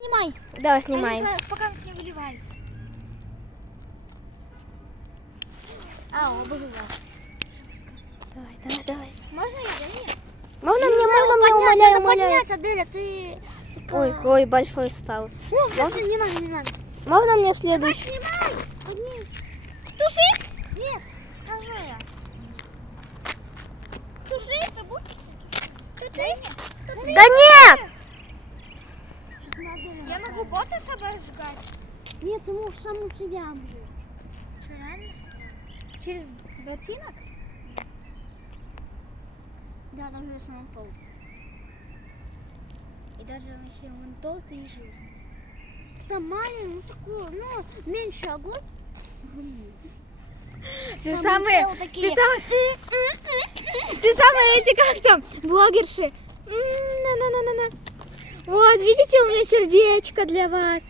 Снимай. Да, снимаем. Пока не выливай. Обыграл. Давай. Можно я? Нет. Можно мне, умоляю. Поднять, Аделя, ты... Ой, большой стал. Не надо. Можно мне следующий? Снимай. Вниз. Тушить? Нет. Скажи я. Тушить? Да нет! Я могу боты собой сжигать? Нет, ты можешь саму себя обжечь. Что, реально? Через ботинок? Да, там же самый толстый. И даже вообще он толстый и жирный. Там маленький, такой, меньше огонь. Ты самые эти, как там, блогерши. Вот, видите, у меня сердечко для вас.